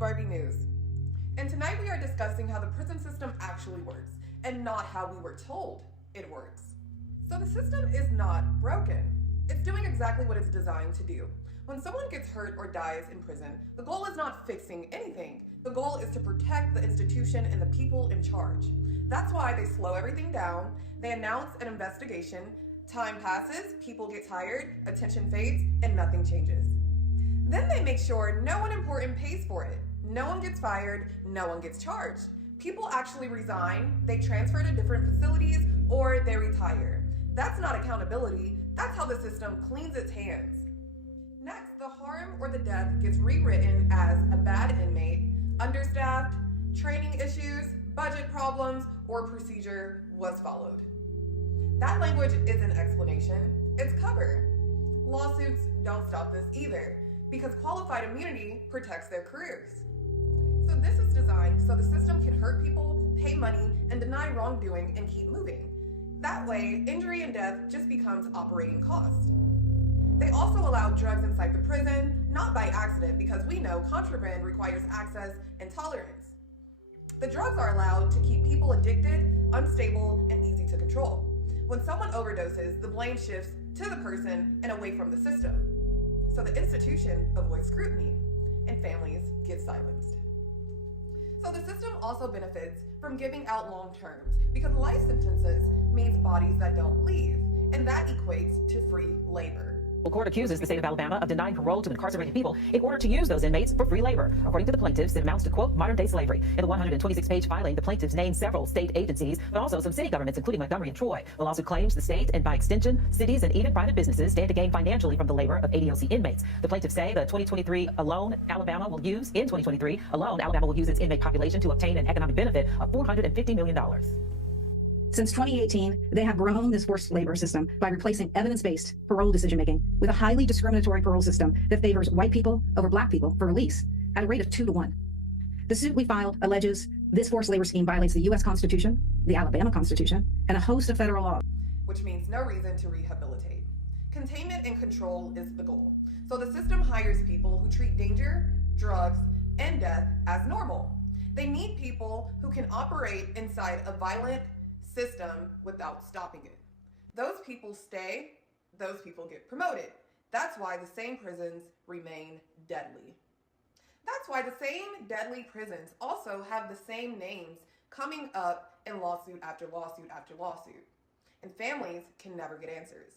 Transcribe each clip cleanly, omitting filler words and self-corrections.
Barbie News. And tonight we are discussing how the prison system actually works and not how we were told it works. So the system is not broken. It's doing exactly what it's designed to do. When someone gets hurt or dies in prison, the goal is not fixing anything. The goal is to protect the institution and the people in charge. That's why they slow everything down, they announce an investigation, time passes, people get tired, attention fades, and nothing changes. Then they make sure no one important pays for it. No one gets fired, no one gets charged. People actually resign, they transfer to different facilities, or they retire. That's not accountability, that's how the system cleans its hands. Next, the harm or the death gets rewritten as a bad inmate, understaffed, training issues, budget problems, or procedure was followed. That language isn't explanation, it's cover. Lawsuits don't stop this either, because qualified immunity protects their careers. So this is designed so the system can hurt people, pay money, and deny wrongdoing and keep moving. That way, injury and death just becomes operating cost. They also allow drugs inside the prison, not by accident, because we know contraband requires access and tolerance. The drugs are allowed to keep people addicted, unstable, and easy to control. When someone overdoses, the blame shifts to the person and away from the system. So the institution avoids scrutiny, and families get silenced. So the system also benefits from giving out long terms, because life sentences means bodies that don't leave, and that equates to free labor. The court accuses the state of Alabama of denying parole to incarcerated people in order to use those inmates for free labor. According to the plaintiffs, it amounts to, quote, modern-day slavery. In the 126-page filing, the plaintiffs named several state agencies, but also some city governments, including Montgomery and Troy. The lawsuit claims the state, and by extension, cities and even private businesses, stand to gain financially from the labor of ADOC inmates. The plaintiffs say the 2023 alone, Alabama will use its inmate population to obtain an economic benefit of $450 million. Since 2018, they have grown this forced labor system by replacing evidence-based parole decision-making with a highly discriminatory parole system that favors white people over black people for release at a rate of 2 to 1. The suit we filed alleges this forced labor scheme violates the U.S. Constitution, the Alabama Constitution, and a host of federal laws. Which means no reason to rehabilitate. Containment and control is the goal. So the system hires people who treat danger, drugs, and death as normal. They need people who can operate inside a violent system without stopping it. Those people stay, those people get promoted. That's why the same prisons remain deadly. That's why the same deadly prisons also have the same names coming up in lawsuit after lawsuit after lawsuit. And families can never get answers.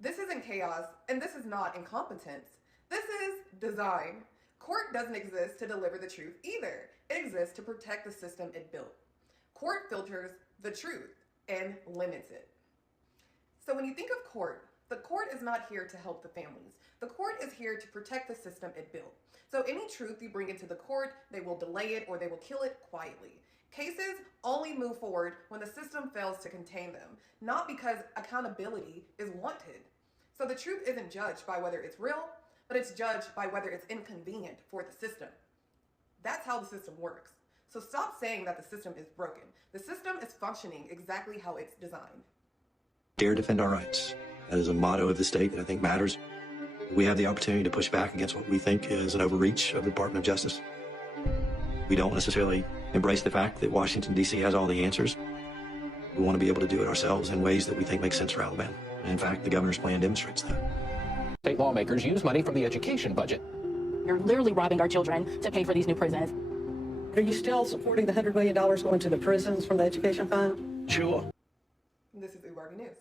This isn't chaos, and this is not incompetence. This is design. Court doesn't exist to deliver the truth either. It exists to protect the system it built. Court filters the truth and limits it. So when you think of court, the court is not here to help the families. The court is here to protect the system it built. So any truth you bring into the court, they will delay it or they will kill it quietly. Cases only move forward when the system fails to contain them, not because accountability is wanted. So the truth isn't judged by whether it's real, but it's judged by whether it's inconvenient for the system. That's how the system works. So stop saying that the system is broken. The system is functioning exactly how it's designed. Dare defend our rights. That is a motto of the state that I think matters. We have the opportunity to push back against what we think is an overreach of the Department of Justice. We don't necessarily embrace the fact that Washington, D.C. has all the answers. We want to be able to do it ourselves in ways that we think make sense for Alabama. And in fact, the governor's plan demonstrates that. State lawmakers use money from the education budget. You're literally robbing our children to pay for these new prisons. Are you still supporting the $100 million going to the prisons from the education fund? Sure. This is Ouu Barbie News.